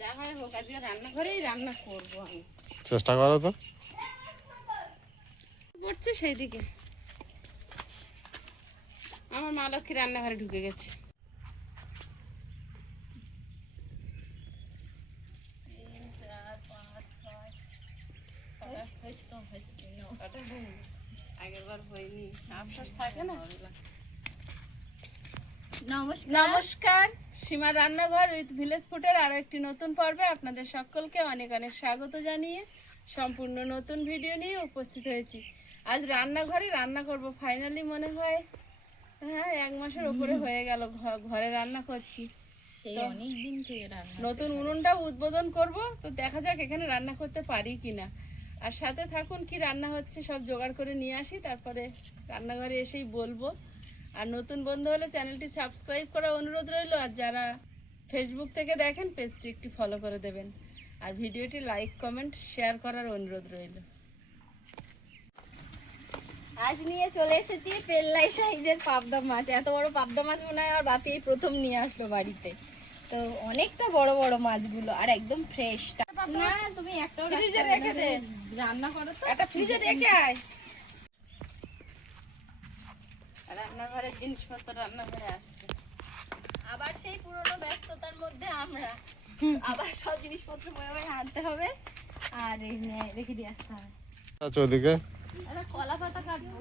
যা হয় হোক, আজকে রান্নাঘরেই রান্না করবো আমি। চেষ্টা করো তো। করছে সেই দিকে আমার মা লক্ষ্মী রান্নাঘরে ঢুকে গেছে। আগেরবার হয়নি, আফসোস থাকে না। নমস্কার, সীমা রান্নাঘর উইথ ভিলেজ ফুডের আরো একটি নতুন পর্বে আপনাদের সকলকে অনেক অনেক স্বাগত জানিয়ে সম্পূর্ণ নতুন ভিডিও নিয়ে উপস্থিত হয়েছি। আজ রান্নাঘরে রান্না করব ফাইনালি, মনে হয় হ্যাঁ 1 মাসের উপরে হয়ে গেল ঘরে রান্না করছি। সেই অনেক দিন থেকে রান্না, নতুন উনুনটা উদ্বোধন করব, তো দেখা যাক এখানে রান্না করতে পারি কিনা। আর সাথে থাকুন, কি রান্না হচ্ছে সব জোগাড় করে নিয়ে আসি, তারপরে রান্নাঘরে এসেই বলবো। আর নতুন বন্ধু হলে চ্যানেলটি সাবস্ক্রাইব করার অনুরোধ রইল। আর যারা ফেসবুক থেকে দেখেন পেজটি একটি ফলো করে দেবেন, আর ভিডিওটি লাইক কমেন্ট শেয়ার করার অনুরোধ রইল। আজ নিয়ে চলে এসেছি পেল্লাই সাইজের পাবদা মাছ। এত বড় পাবদা মাছ মনে হয় আর রাতেই প্রথম নিয়ে আসলো বাড়িতে। তো অনেকটা বড় বড় মাছগুলো আর একদম ফ্রেশ। না তুমি একটাও ফ্রিজে রেখে দে, রান্না করো তো। একটা ফ্রিজে রেখে আয়। রান্নাঘরের জিনিসপত্র রান্নাঘরে আসছে, আবার সেই পুরনো ব্যস্ততার মধ্যে আমরা আবার সব জিনিসপত্র বয়ে বয়ে আনতে হবে আর রেখে দিয়ে আসতে হবে। আচ্ছা, ওদিকে একটা কলা পাতা কাটবো।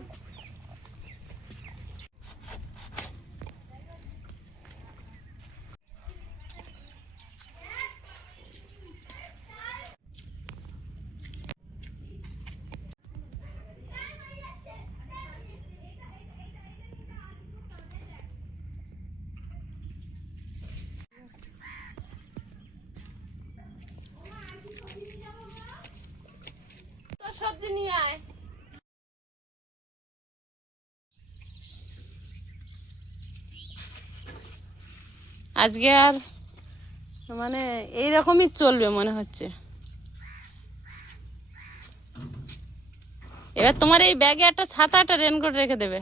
তো সবজি নিয়ে আয়। আজকে আর মানে এইরকমই চলবে মনে হচ্ছে। এবার তোমার এই ব্যাগে একটা ছাতা, একটা রেনকোট রেখে দেবে।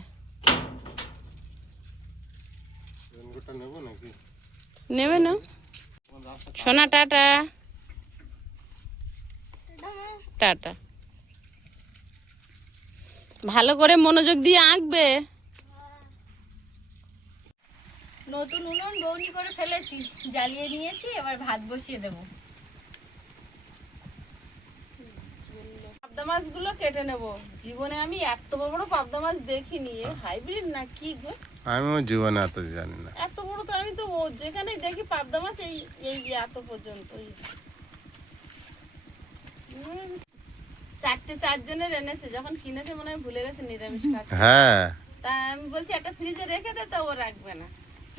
রেনকোটটা নেবো নাকি? নেবে না সোনা? Tata tata. ভালো করে মনোযোগ দিয়ে আঁকবে। নতুন উনুন বৌনি করে ফেলেছি, জ্বালিয়ে নিয়েছি, এবার ভাত বসিয়ে দেবো। পাবদা মাছগুলো কেটে নেব। জীবনে আমি এত বড় বড় পাবদা মাছ দেখিনি। হাইব্রিড না কি গো? আমিও জীবনে এত জানি না। এত বড় তো আমি তো যেখানে দেখি পাবদা মাছ এই এই এত পর্যন্ত। 4 জনের এনেছে, যখন কিনেছে মনে হয় ভুলে গেছে নিরামিষ খাচ্ছে। হ্যাঁ, তা আমি বলছি একটা ফ্রিজে রেখে দে, তো ও রাখবে না।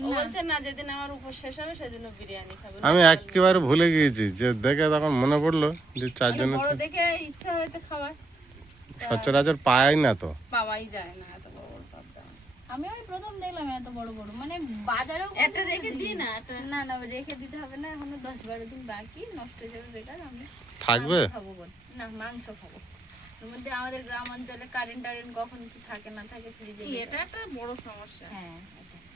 ও বলছে না, যেদিন আমার উপর শেষ হবে সেদিন বিরিয়ানি খাবে। আমি একেবারে ভুলে গিয়েছি, যে দেখে তখন মনে পড়লো যে 4 জনের বড় দেখে ইচ্ছা হয়েছে খাবার। সচরাচর পাই না তো। পাওয়াই যায় না এত বড় বড় পাবদা মাছ। আমি প্রথম দেখলাম এত বড় বড়, মানে বাজারেও একটা রেখে দিই না, না না রেখে দিতে হবে না, এখনো 10-12 দিন বাকি, নষ্ট হয়ে যাবে বেকার। আমি থাকবে খাবো না, মাংস খাবো। এর মধ্যে আমাদের গ্রাম অঞ্চলে কারেন্ট কখন কি থাকে না থাকে ফ্রিজে, এটা একটা বড় সমস্যা। হ্যাঁ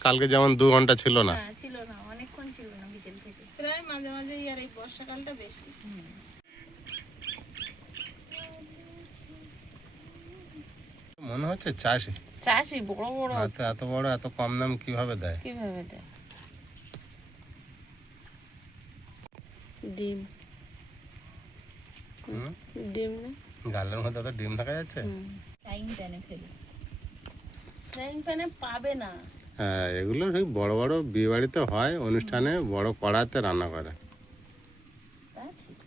কালকে যেমন 2 ঘন্টা ছিল না। হ্যাঁ ছিল না, অনেকক্ষণ ছিল না, বিকেল থেকে প্রায় মাঝে মাঝে। আর এই বর্ষাকালটা বেশি। মনে হচ্ছে চাষি চাষি বড় বড় এত বড় এত কম দাম কিভাবে দেয়? কিভাবে দেয়? ডিম ডিম না, গালের মধ্যে তো ডিম দেখা যাচ্ছে। ফ্রাইং প্যানে ফেলি। ফ্রাইং প্যানে পাবে না। হ্যাঁ, এগুলো সেই বড় বড় বিয়ে বাড়িতে হয়, অনুষ্ঠানে বড় কড়াতে রান্না করে। তা ঠিক।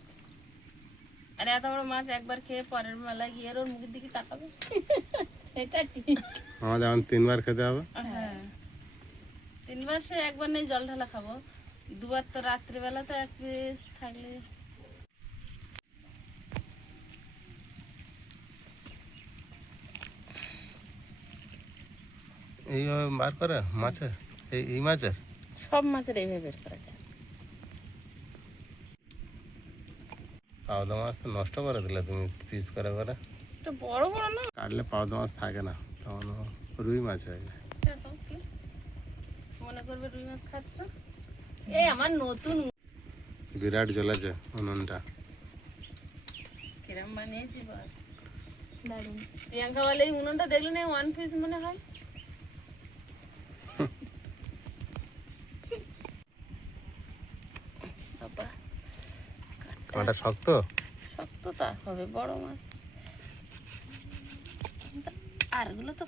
আর এত বড় মাছ একবার খেয়ে পরের মেলা গিয়ে ওর মুখের দিকে তাকাবে। এটা ঠিক। আমাদের এখন 3 বার খেতে হবে। হ্যাঁ 3 বার, সে একবার নেই জল ঢালা খাবো, 2 বার তো রাত্রিবেলা তো 1 পিস থাকলে। এইভাবে বার করে মাছের, এই মাছের সব মাছের এইভাবে বের করা যায়। পাবদা মাছ তো নষ্ট করে দিলে তুমি পিস করে করে। তো বড় বড় না, কাটলে পাবদা মাছ থাকে না, তখন রুই মাছ হয়ে যায়। দেখো কি মনে করবে রুই মাছ খাচ্ছ। এই আমার নতুন বিরাট জ্বলেছে উনুনটা। কিরম বানিয়েছি বল। দারুণ। প্রিয়াঙ্কা বলে এই উনুনটা দেখলে না ওয়ান পিস মনে হয়। বাবা কাঁটা শক্ত। শক্ত তা হবে, বড় মাছ। আরগুলো তো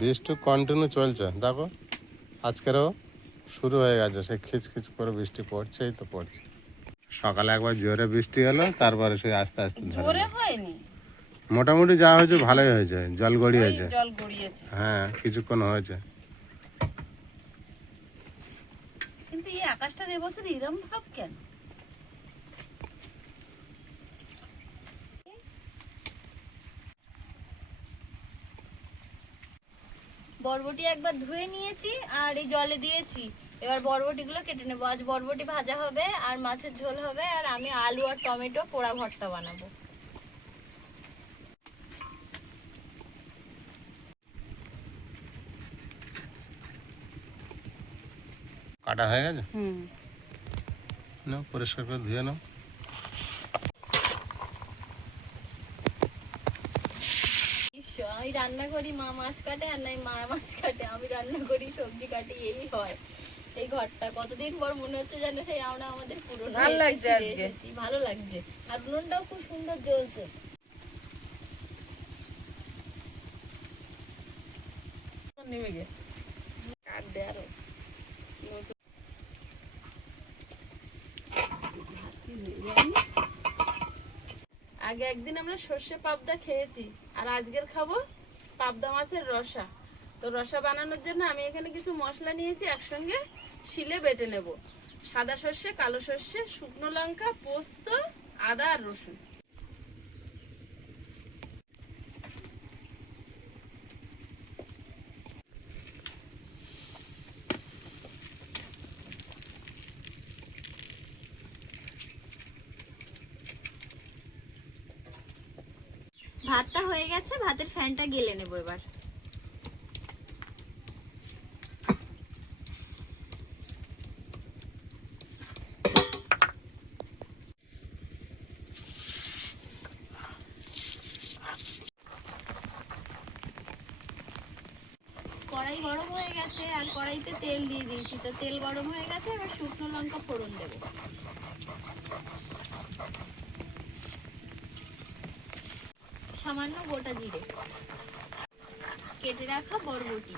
বৃষ্টি কন্টিনিউ চলছে দেখো, আজকেরও শুরু হয়ে গেছে, সেই খিচখিচ করে বৃষ্টি পড়ছেই তো পড়ছে। সকালে একবার জোরে বৃষ্টি হলো, তারপরে সেই আস্তে আস্তে ধরে জোরে গেল। হয়নি, মোটামুটি যা হয়েছে ভালোই হয়েছে, জল ওই গড়িয়েছে। জল গড়িয়েছে। হ্যাঁ কিছুক্ষণ হয়েছে। কিন্তু এই আকাশটার এবছর এরম ভাব কেন? বরবটি একবার ধুয়ে নিয়েছি আর এই জলে দিয়েছি। এবার বরবটিগুলো কেটে নেবো। আজ বরবটি ভাজা হবে আর মাছের ঝোল হবে, আর আমি আলু আর টমেটো পোড়া ভর্তা বানাবো। কাটা হয়ে গেছে, হুম, নাও পরিষ্কার করে ধুয়ে নাও। আমি রান্না করি, মা মাছ কাটে, আর নাই মা মাছ কাটে, আমি রান্না করি, সবজি কাটি, এই হয়। এই ঘরটা কতদিন পর মনে হচ্ছে যেন সেই আমরা আমাদের পুরনো ভালো বাড়িতে লাগছে ফিরে আজকে। এসেছি। ভালো লাগছে, আর উনুনটাও খুব সুন্দর জ্বলছে। নেমে গে কাট দে আরো নতুন। আগে একদিন আমরা সর্ষে পাবদা খেয়েছি, আর আজকের খাবো পাবদা মাছের রসা। তো রসা বানানোর জন্য আমি এখানে কিছু মশলা নিয়েছি, একসঙ্গে শিলে বেটে নেব। সাদা সর্ষে, কালো সর্ষে, শুকনো লঙ্কা, পোস্ত, আদা আর রসুন। ভাতটা হয়ে গেছে, ভাতের ফ্যানটা গেলে নেবো এবার। কড়াই গরম হয়ে গেছে আর কড়াইতে তেল দিয়ে দিয়েছি, তো তেল গরম হয়ে গেছে। এবার শুকনো লঙ্কা ফোড়ন দেবো, সামান্য গোটা জিরে, কেটে রাখা বরবটি,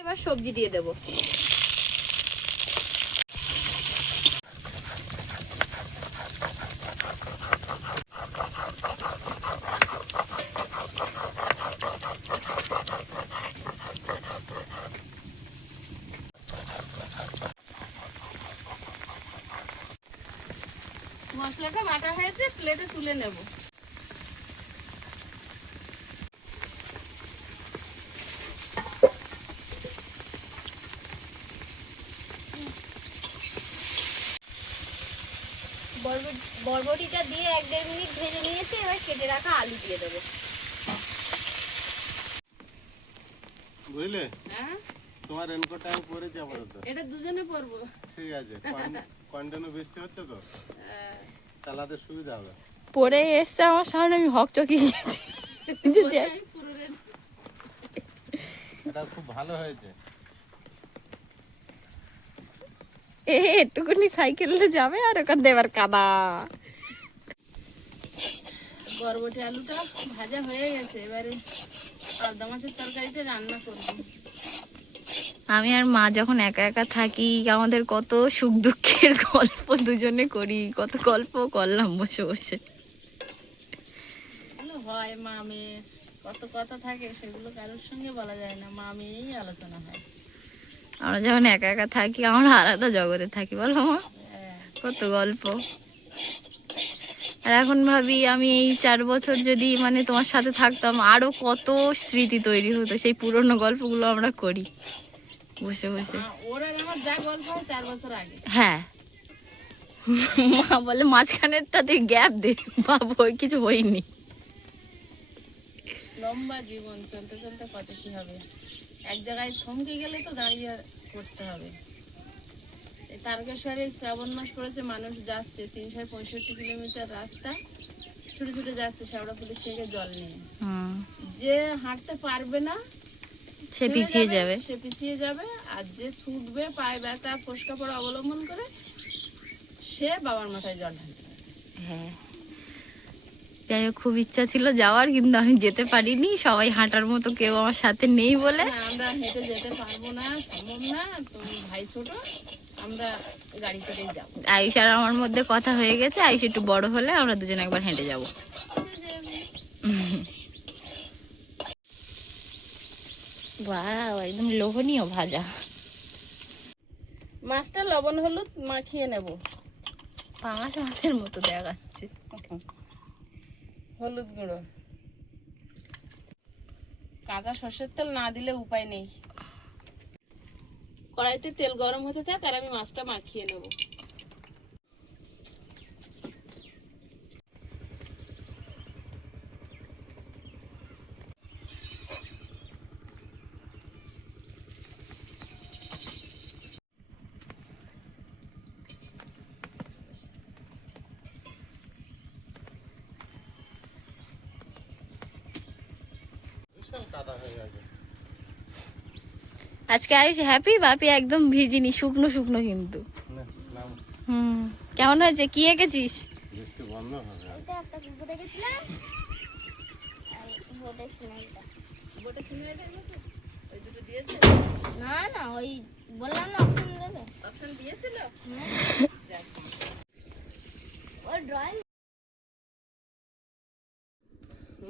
এবার সবজি দিয়ে দেবো। মশলাটা বাটা হয়েছে, প্লেটে তুলে নেব। বরবটিটা দিয়ে 1-1.5 মিনিট ভেজে নিয়েছি। এবার কেটে রাখা আলু দিয়ে দেবো। বুঝলে, হ্যাঁ, তোমার রেনকোটটা আমি পরেছি আপাতত। এটা দুজনে পরবো। ঠিক আছে, কন্টিনিউ বৃষ্টি হচ্ছে তো চালাতে সুবিধা হবে। পরে এসছে আমার সামনে, আমি হকচকিয়ে গেছি। এটা খুব ভালো হয়েছে। একটুখানি সাইকেলে যাবে আর ওখান দেবার কাদা। বরবটি আলুটা ভাজা হয়ে গেছে, এবারে পাবদা মাছের তরকারিটা রান্না করব। আমি আর মা যখন একা একা থাকি, আমাদের কত সুখ দুঃখের গল্প দুজনে করি, কত গল্প করলাম বসে বসে। এগুলো হয় মামের, কত কথা থাকে, সেগুলো কারোর সঙ্গে বলা যায় না, মামেই আলোচনা হয়। আমরা যখন একা একা থাকি, আমরা আলাদা জগতে থাকি, বলো মা, হ্যাঁ, কত গল্প। আর এখন ভাবি আমি এই 4 বছর যদি মানে তোমার সাথে থাকতাম, আরো কত স্মৃতি তৈরি হতো, সেই পুরনো গল্পগুলো আমরা করি বসে বসে। ওর আর আমার যা গল্প হয় 4 বছর আগে। হ্যাঁ, মা বলে মাঝখানেরটা তুই গ্যাপ দে, বাবু ওই কিছু হয়নি। লম্বা জীবন, চলতে চলতে কত কি হবে। এক জায়গায় থমকে গেলে তো দাঁড়িয়ে করতে হবে। এই তারকেশ্বরে শ্রাবণ মাস পড়েছে, মানুষ যাচ্ছে 365 কিলোমিটার রাস্তা ছুটে ছুটে যাচ্ছে শ্যাওড়া পুলিশ থেকে জল নিয়ে। যে হাঁটতে পারবে না সে পিছিয়ে যাবে। সে পিছিয়ে যাবে, আর যে ছুটবে পায়ে ব্যথা ফোসকা পড়া অবলম্বন করে সে বাবার মাথায় জল ঢালবে। হ্যাঁ, যাই হোক খুব ইচ্ছা ছিল যাওয়ার, কিন্তু আমি যেতে পারিনি। সবাই হাঁটার মতো কেউ আমার সাথে নেই বলে। না, আমরা হেঁটে যেতে পারবো না, সম্ভব না। তুমি ভাই ছোট, আমরা গাড়ি করেই যাবো। আয়ুষ আর আমার মধ্যে কথা হয়ে গেছে, আয়ুষ একটু বড় হলে আমরা দুজনে একবার হেঁটে যাব। বাহ, একদম লোভনীয় ভাজা। মাছটা লবণ হলুদ মাখিয়ে নেব। পাঙাশ মাছের মতো দেখাচ্ছে। হলুদ গুঁড়ো, কাঁচা সর্ষের তেল না দিলে উপায় নেই। কড়াইতে তেল গরম হতে থাক আর আমি মাছটা মাখিয়ে নেব। কাদা হয়ে গেছে। আজকে আয়ুষ হ্যাপি, বাপি একদম ভিজিনি, শুকনো শুকনো কিন্তু। কেমন হয়েছে? কি এঁকেছিস? বৃষ্টি বন্ধ হবে। এটা একটা কুকুর দেখেছিলাম, বোটে চিংড়ি দিয়েছে, ওই দুটো দিয়েছে। না না, ওই বললাম না অপশন দেবে, অপশন দিয়েছিল। যাক, ওর ড্রয়িং।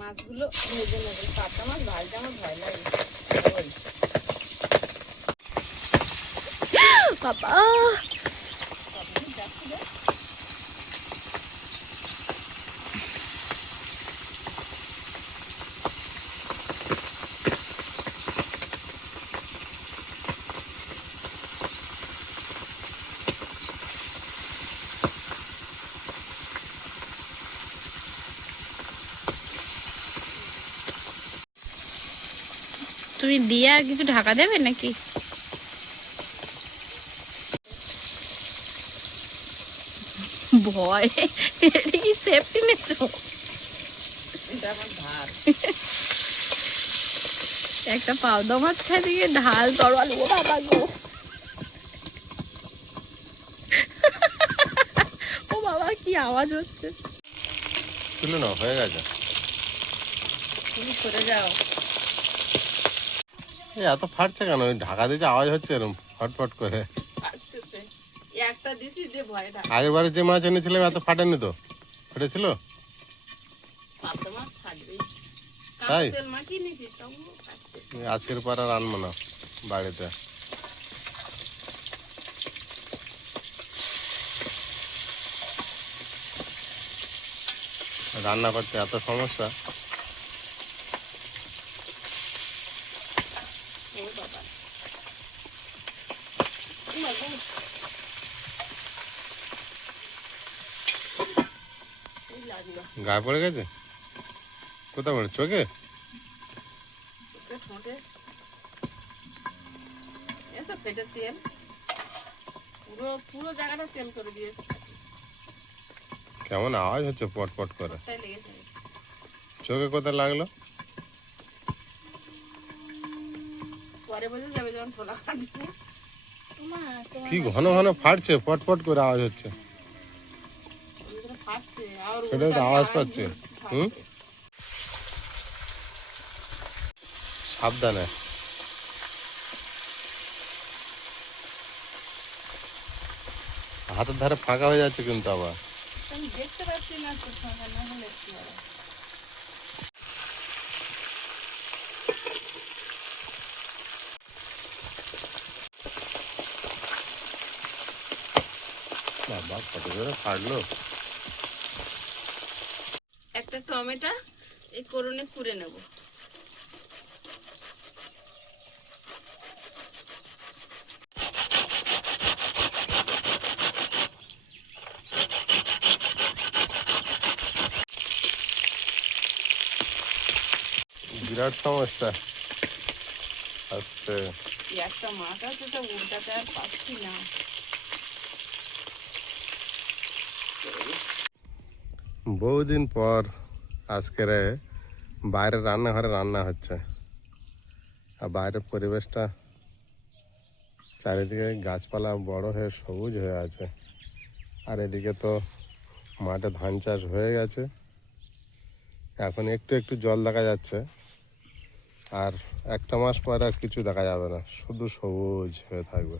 মাছগুলো ভেজে নেবেন। পাতা মাছ ভাজতে আমার ভয় লাগে। ওই বাবা, কতদিন যাচ্ছে রে? তুমি দিয়ে আর কিছু ঢাকা দেবে নাকি? ভয়, এটা কি সেফটি নেছো? এটা আমার ধার। একটা পাবদা মাছ খাই দিয়ে ঢাল তরোয়াল। ও বাবা গো, ও বাবা কি আওয়াজ হচ্ছে। তুলে নাও, হয়ে গেছে। তুমি সরে যাও। এই এত ফাটছে কেন? ওই ঢাকা দিয়েছে আওয়াজ হচ্ছে এরকম ফটফট করে। আসতেছে। একটা দিছি যে ভয়টা। আগের বারে যে মাছ এনেছিলাম এত ফাটেনি তো? ফেটেছিল? পাবদা মাছ থাকবেই। তাই? তেল মাখিয়ে নিয়েছি, তবুও খাচ্ছে। আজকের পর আর আনবো না বাড়িতে। রান্না করতে এত সমস্যা। ও বাবা। ও বাবা। এই লাগলো। গায়ে পড়ে গেছে? কোথায় পড়ে? চোখে? ওকে ঠোঁটে। এসব পেটের তেল। পুরো পুরো জায়গাটা তেল করে দিয়েছে। কেমন আওয়াজ হচ্ছে পটপট করে। তাই লেগেছে। চোখে কোথায় লাগলো? পরে বোঝা যাবে যখন ঠোলা কাটবে। কি ঘন ঘন ফাটছে, পটপট করে আওয়াজ হচ্ছে। ওইগুলো ফাটছে, আর সেটাই তো আওয়াজ পাচ্ছে। হুম, সাবধানে। হাতের ধারে ফাঁকা হয়ে যাচ্ছে কিন্তু আবার। আমি দেখতে পাচ্ছি না তো, ফাঁকা না হলে কি হবে? বাবা কত জোরে ফাটলো। একটা টমেটো এই করুণে কুড়ে নেব। বিরাট সমস্যা। আস্তে এই একটা মাছ আছে তো উল্টাতে আর পাচ্ছি না। বহুদিন পর আজকের বাইরের রান্নাঘরে রান্না হচ্ছে। আর বাইরের পরিবেশটা চারিদিকে গাছপালা বড় হয়ে সবুজ হয়ে আছে। আর এদিকে তো মাঠে ধান চাষ হয়ে গেছে, এখন একটু একটু জল দেখা যাচ্ছে। আর একটা মাস পর আর কিছু দেখা যাবে না, শুধু সবুজ হয়ে থাকবে।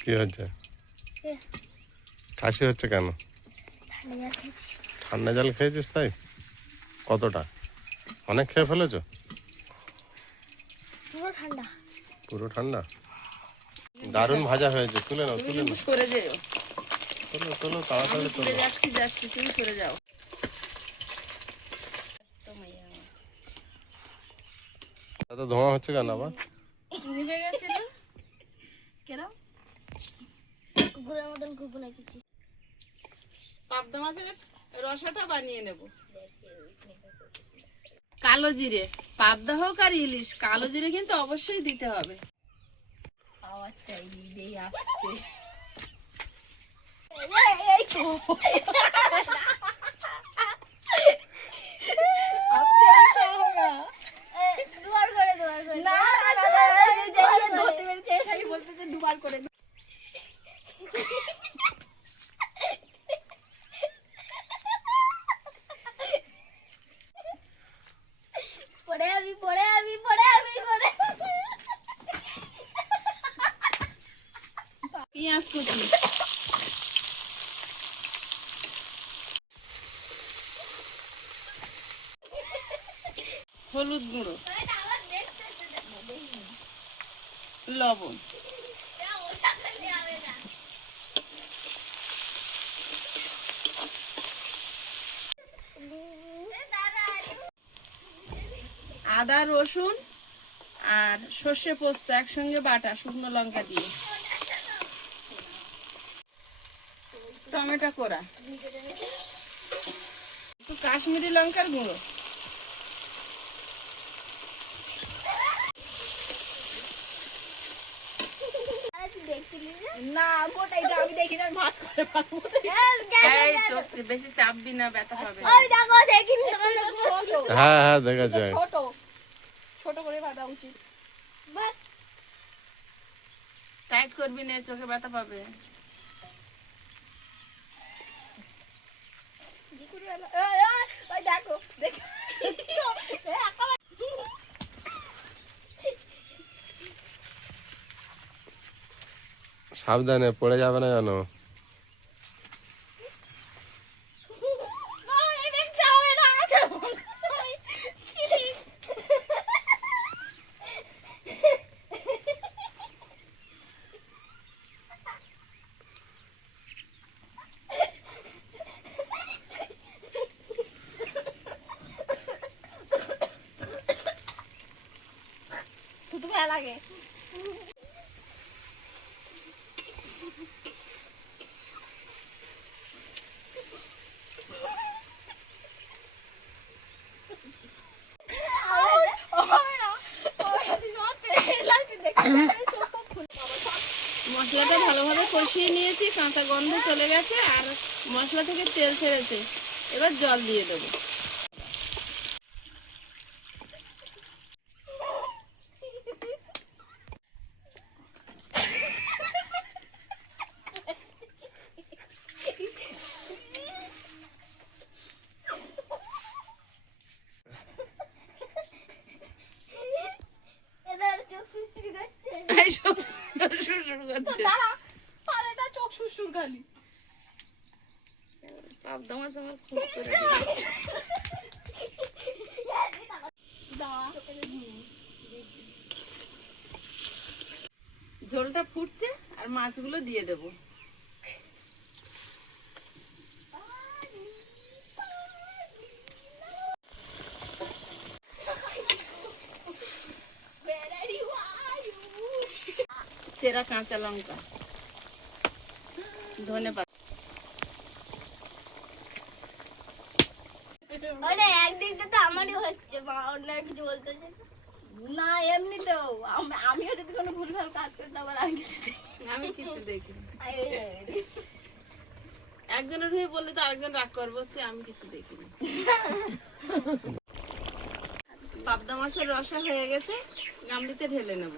কি হচ্ছে? কাশি হচ্ছে কেন? ঠান্ডা জল খেয়েছিস তাই? কতটা? অনেক খেয়ে ফেলেছো? পুরো ঠান্ডা। পুরো ঠান্ডা? দারুণ ভাজা হয়েছে, তুলে নাও তুমি তুলে কিন্তু নাও, সরে যেও। তোলো তোলো তাড়াতাড়ি আমি তোলো। সরে যাচ্ছি, যাচ্ছি, তুমি সরে যাও। এত ধোঁয়া হচ্ছে কেন আবার? নিভে গেছিল কেন? কুকুরের মতন কুকুর কিছু। পাবদা মাছের রসাটা বানিয়ে নেব। কালো জিরে, পাবদা হোক আর ইলিশ, কালো জিরে কিন্তু অবশ্যই দিতে হবে। আওয়াজটা এই আসছে। এই তো দুবার করে না ধরতে পেরেছে, খালি বলতেছে দুবার করে। পড়ে আমি পড়ে আমি পড়ে আমি পড়ে পেঁয়াজ কুচি, হলুদ গুঁড়ো, লবণ, আদা রসুন আর সর্ষে পোস্ত একসঙ্গে বাটা, শুকনো লঙ্কা দিয়ে, টমেটো কোড়া, একটু কাশ্মীরি লঙ্কার গুঁড়ো, না গোটাই আমি দেখি না মাছ করে পাবো। এই চোখ বেশি চাপবি না, ব্যথা পাবে। ওই দেখো দেখিনি ছোট হ্যাঁ হ্যাঁ দেখা যায়। ছোট ছোট করে ভাজা উচিত। বাস টাইট করবি না, চোখে ব্যথা পাবে। ওই দেখো দেখো সাবধানে পড়ে যাবে না জানো। লাগে মশলাটা ভালোভাবে কষিয়ে নিয়েছি, কাঁচা গন্ধ চলে গেছে আর মশলা থেকে তেল ছেড়েছে। এবার জল দিয়ে দেবো। এই শুরু করছে। চোখ সুসুর খালি পাবদা মাছ আমার খুব করে দিল। ঝোলটা ফুটছে আর মাছগুলো দিয়ে দেবো। চেরা কাঁচা লঙ্কা, ধনেপাতা, আরে একদিক দিয়ে তো আমারই হচ্ছে, মা অন্য কিছু বলতেছে না। এমনিতেও আমিও যদি কোনো ভুলভাল কাজ করতে আবার আমি কিছু আমি কিছু দেখিনি। একজনের হয়ে বললে তো আরেকজন রাগ করবো, হচ্ছে আমি কিছু দেখিনি। পাবদা মাছের রসা হয়ে গেছে, গামলিতে ঢেলে নেব।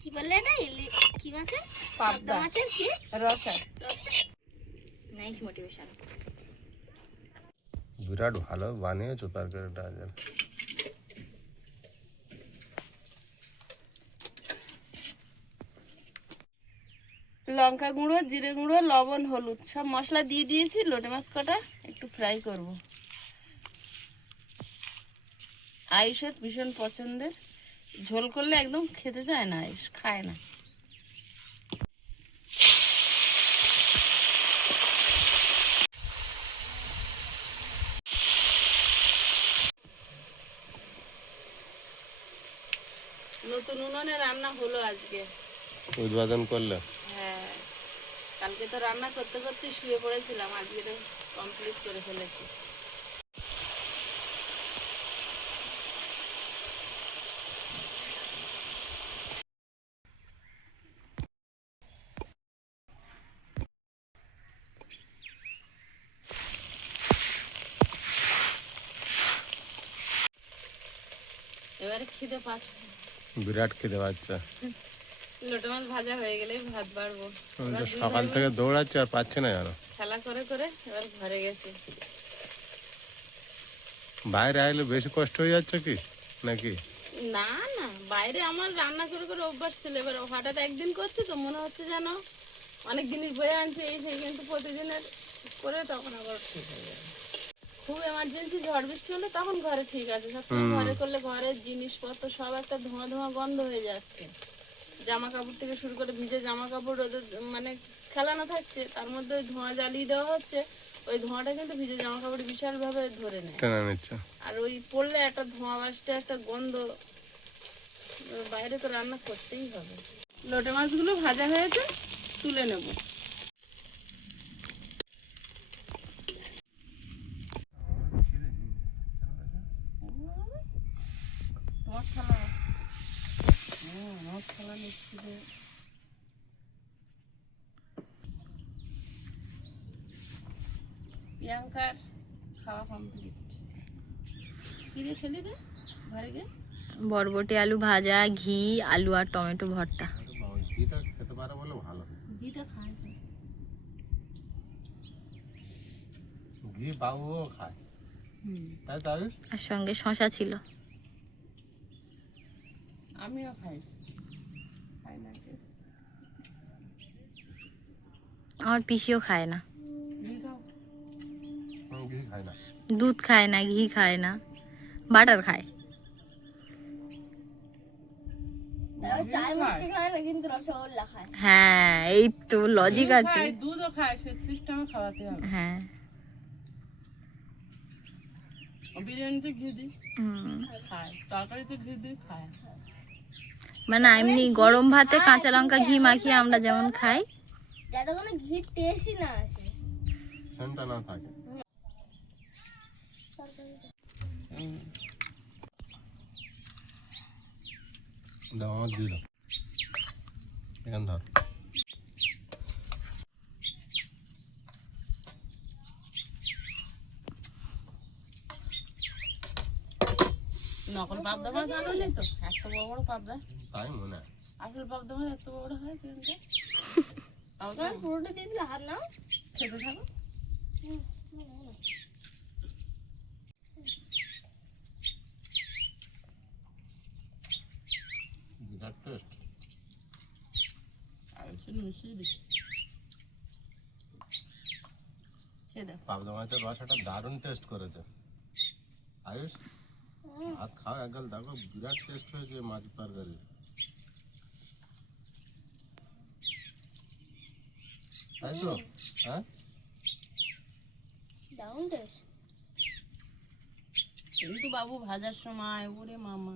কি বললে না? কি মাছে? পাবদা মাছের কি রসা। Nice motivation. বিরাট ভালো বানিয়েছো তরকারিটা আজ। লঙ্কা গুঁড়ো, জিরে গুঁড়ো, লবণ, হলুদ সব মশলা দিয়ে দিয়েছি। লোটে মাছ কটা একটু ফ্রাই করব। আয়ুষের ভীষণ পছন্দের, ঝোল করলে একদম খেতে চায় না, আয়ুষ খায় না। নতুন উনুনে রান্না হলো আজকে। উদ্বোধন করলে? হ্যাঁ, কালকে তো রান্না করতে করতে শুয়ে পড়েছিলাম, আজকে তো কমপ্লিট করে ফেলেছি। এবারে খিদে পাচ্ছে, বিরাট খিদে পাচ্ছে। লোটে মাছ ভাজা হয়ে গেলে ভাত বাড়বো। আমি তো সকাল থেকে দৌড়াচ্ছি আর পাচ্ছি না জানো। খেলা করে করে এবার ঘরে গেছে। বাইরে আইলে বেশি কষ্ট হয়ে যাচ্ছে কি নাকি? না না, বাইরে আমার রান্না করে করে অভ্যাস ছিল, এবার হঠাৎ একদিন করছি তো মনে হচ্ছে যেন অনেক জিনিস বয়ে আনছে এই সেই, কিন্তু প্রতিদিনের করে তখন আবার ঠিক হয়ে যাবে। খুব এমার্জেন্সি ঝড় বৃষ্টি হলে তখন ঘরে ঠিক আছে, সবসময় ঘরে করলে ঘরের জিনিসপত্র সব একটা ধোঁয়া ধোঁয়া গন্ধ হয়ে যাচ্ছে। জামা কাপড় থেকে শুরু করে ভিজে জামা কাপড় রোদে মানে খেলানো থাকছে, তার মধ্যে ওই ধোঁয়া জ্বালিয়ে দেওয়া হচ্ছে। ওই ধোঁয়াটা কিন্তু ভিজে জামা কাপড় বিশাল ভাবে ধরে নেয়, টেনে নিচ্ছে। আর ওই পড়লে একটা ধোঁয়া বাসটা একটা গন্ধ, বাইরে তো রান্না করতেই হবে। লোটে মাছগুলো ভাজা হয়েছে, তুলে নেব। তোমার থালা, আমার থালা নিচ্ছি যে। প্রিয়াঙ্কার খাওয়া কমপ্লিট। কি দিয়ে খেলি রে ঘরে গিয়ে? বরবটি আলু ভাজা, ঘি, আলু আর টমেটো ভর্তা। ঘিটা খেতে পারে বলে ভালো। ঘিটা খায় তো। ঘি বাবুও খায়, তাই তো আয়ুষ? আর সঙ্গে শশা ছিল। আমিও খাই, খাই না কি? আমার পিসিও খায় না, ঘি খাও? ঘি খায় না। দুধ খায় না, ঘি খায় না, বাটার খায়। হ্যাঁ, এই তো লজিক আছে। দুধও খায়, সে সিস্টেমে খাওয়াতে হবে। হ্যাঁ, বিরিয়ানিতে ঘি দিই খায়, তরকারিতে ঘি দিই খায়। মানে এমনি গরম ভাতে কাঁচা লঙ্কা ঘি মাখিয়ে আমরা যেমন খাই, যাতে কোনো ঘি টেস্টই না আসে। সেন্টটা না থাকে। দাও আমার দিয়ে দাও, এখান ধর। নকল পাবদা মাছ আনলি তো, এত বড় বড় পাবদা। তাই মনে হয়। আসল পাবদা মাছ এত বড় হয় প্রিয়াঙ্কা? আমার পুরোটা দিয়ে দিলে হাত নাও। খেতে থাকো। বিরাট টেস্ট। আয়ুষের মিশিয়ে দিই। সে দেখো পাবদা মাছের রসাটা দারুণ টেস্ট করেছে আয়ুষ। ভাত খাও একগাল, দেখো বিরাট টেস্ট হয়েছে মাছের তরকারি। তাই তো? হ্যাঁ, দারুণ টেস্ট। কিন্তু বাবু ভাজার সময় ওরে মামা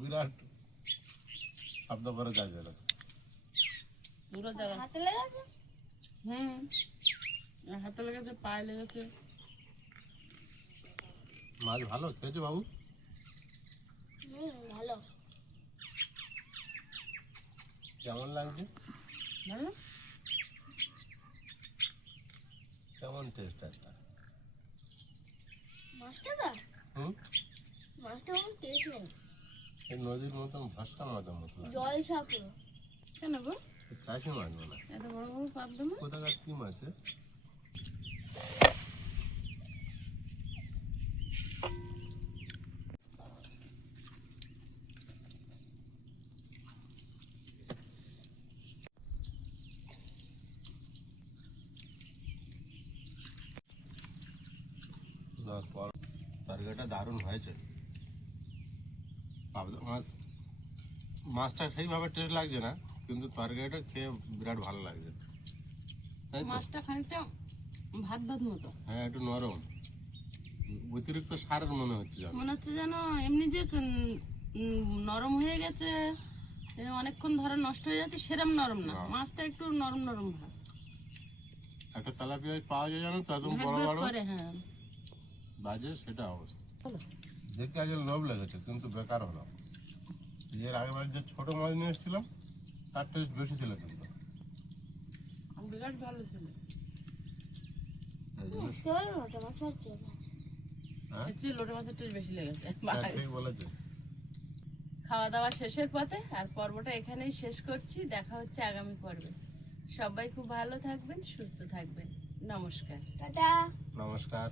বিরাট শব্দ করে যায় যেন। পুরো জায়গা হাতে লেগেছে? হুম, আর হাতে লেগেছে, পায়ে লেগেছে। মাছ ভালো খেয়েছো বাবু? ভালো। কেমন লাগছে? ভালো। কেমন টেস্ট একটা? মাছটা দা, হুম, মাছটা কোনো টেস্ট নেই। এই নদীর মতন ভাসকা মাছের মতো লাগে। জল ছাপুরো। কেন গো? চাষি মাছ বলে। এত বড় বড় পাবদা মাছ? কোথাকার কি মাছ? তরকারিটা দারুণ হয়েছে। পাবদা মাছ, মাছটা সেইভাবে টেস্ট লাগছে না, কিন্তু তরকারিটা খেয়ে বিরাট ভালো লাগছে, তাই তো? মাছটা খানিকটা ভাত ভাত মতো হ্যাঁ, একটু নরম, অতিরিক্ত সারের মনে হচ্ছে যেন। মনে হচ্ছে যেন এমনি যে নরম হয়ে গেছে, অনেকক্ষণ ধরে নষ্ট হয়ে যাচ্ছে, সেরম নরম না, না। মাছটা একটু নরম নরম ভাব। একটা তেলাপিয়া পাওয়া যায় জানো তো, একদম ভাত বড় ভাত বড় করে, হ্যাঁ। বাজে সেটা অবস্থা। দেখতে আগে লোভ লেগেছে, কিন্তু বেকার হলো। এর আগেবার যে ছোট মাছ নিয়ে এসেছিলাম তার টেস্ট বেশি ছিল, কিন্তু বিরাট ভালো ছিল। এই জিনিস- বুঝতে পারো ওটা মাছ হচ্ছে হ্যাঁ, এর চেয়ে লোটে মাছের টেস্ট বেশি লেগেছে। হ্যাঁ, ঠিক বলেছে। খাওয়া দাওয়া শেষের পথে, আর পর্বটা এখানেই শেষ করছি। দেখা হচ্ছে আগামী পর্বে। সবাই খুব ভালো থাকবেন, সুস্থ থাকবেন। নমস্কার। টাটা। নমস্কার।